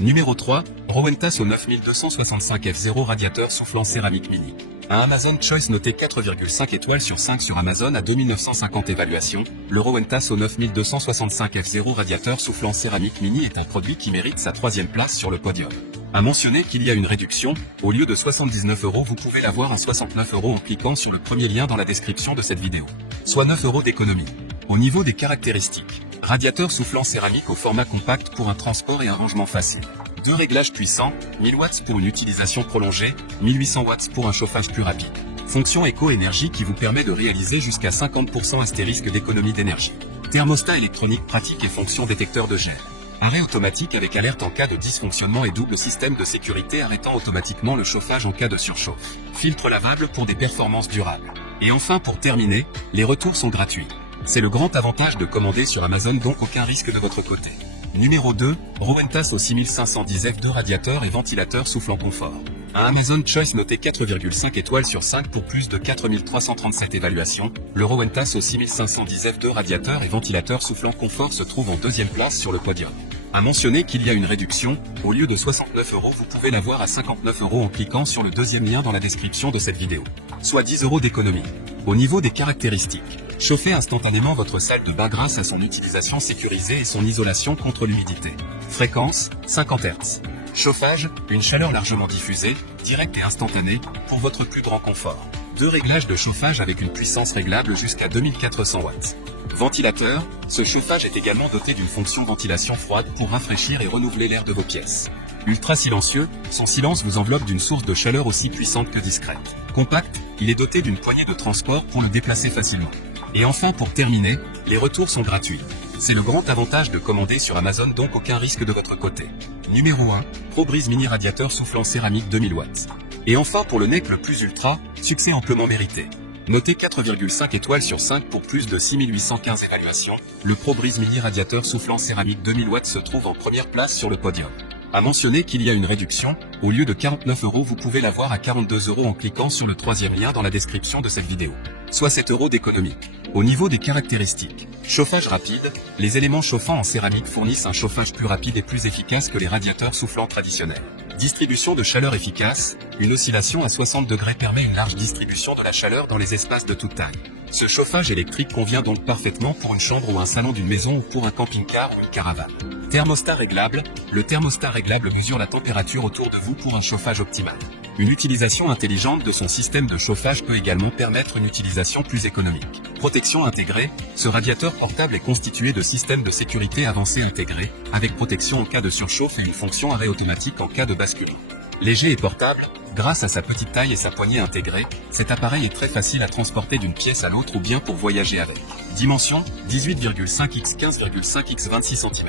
Numéro 3, Rowenta au 9265 F0 radiateur soufflant céramique mini. Un Amazon Choice noté 4,5 étoiles sur 5 sur Amazon à 2950 évaluations, le Rowenta au 9265 F0 radiateur soufflant céramique mini est un produit qui mérite sa troisième place sur le podium. À mentionner qu'il y a une réduction, au lieu de 79 € vous pouvez l'avoir à 69 € en cliquant sur le premier lien dans la description de cette vidéo. Soit 9 € d'économie. Au niveau des caractéristiques, radiateur soufflant céramique au format compact pour un transport et un rangement facile. 2 réglages puissants, 1000 watts pour une utilisation prolongée, 1800 watts pour un chauffage plus rapide. Fonction éco-énergie qui vous permet de réaliser jusqu'à 50% astérisque d'économie d'énergie. Thermostat électronique pratique et fonction détecteur de gel. Arrêt automatique avec alerte en cas de dysfonctionnement et double système de sécurité arrêtant automatiquement le chauffage en cas de surchauffe. Filtre lavable pour des performances durables. Et enfin pour terminer, les retours sont gratuits. C'est le grand avantage de commander sur Amazon, donc aucun risque de votre côté. Numéro 2, Rowenta au 6510 F2 radiateur et ventilateur soufflant confort. Un Amazon Choice noté 4,5 étoiles sur 5 pour plus de 4337 évaluations, le Rowenta au 6510 F2 radiateur et ventilateur soufflant confort se trouve en deuxième place sur le podium. À mentionner qu'il y a une réduction, au lieu de 69 € vous pouvez l'avoir à 59 € en cliquant sur le deuxième lien dans la description de cette vidéo. Soit 10 € d'économie. Au niveau des caractéristiques, chauffez instantanément votre salle de bain grâce à son utilisation sécurisée et son isolation contre l'humidité. Fréquence, 50 Hz. Chauffage, une chaleur largement diffusée, directe et instantanée, pour votre plus grand confort. 2 réglages de chauffage avec une puissance réglable jusqu'à 2400 watts. Ventilateur, ce chauffage est également doté d'une fonction ventilation froide pour rafraîchir et renouveler l'air de vos pièces. Ultra silencieux, son silence vous enveloppe d'une source de chaleur aussi puissante que discrète. Compact, il est doté d'une poignée de transport pour le déplacer facilement. Et enfin pour terminer, les retours sont gratuits. C'est le grand avantage de commander sur Amazon, donc aucun risque de votre côté. Numéro 1, ProBreeze mini radiateur soufflant céramique 2000 watts. Et enfin pour le NEC le plus ultra, succès amplement mérité. Noté 4,5 étoiles sur 5 pour plus de 6815 évaluations, le ProBreeze mini radiateur soufflant céramique 2000 watts se trouve en première place sur le podium. À mentionner qu'il y a une réduction, au lieu de 49 € vous pouvez l'avoir à 42 € en cliquant sur le troisième lien dans la description de cette vidéo. Soit 7 € d'économie. Au niveau des caractéristiques, chauffage rapide, les éléments chauffants en céramique fournissent un chauffage plus rapide et plus efficace que les radiateurs soufflants traditionnels. Distribution de chaleur efficace, une oscillation à 60 degrés permet une large distribution de la chaleur dans les espaces de toute taille. Ce chauffage électrique convient donc parfaitement pour une chambre ou un salon d'une maison ou pour un camping-car ou une caravane. Thermostat réglable, le thermostat réglable mesure la température autour de vous pour un chauffage optimal. Une utilisation intelligente de son système de chauffage peut également permettre une utilisation plus économique. Protection intégrée, ce radiateur portable est constitué de systèmes de sécurité avancés intégrés, avec protection en cas de surchauffe et une fonction arrêt automatique en cas de basculement. Léger et portable, grâce à sa petite taille et sa poignée intégrée, cet appareil est très facile à transporter d'une pièce à l'autre ou bien pour voyager avec. Dimension, 18,5 x 15,5 x 26 cm.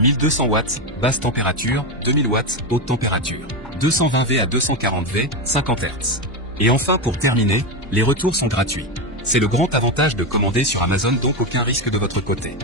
1200 watts, basse température, 2000 watts, haute température. 220 V à 240 V, 50 Hz. Et enfin pour terminer, les retours sont gratuits. C'est le grand avantage de commander sur Amazon, donc aucun risque de votre côté.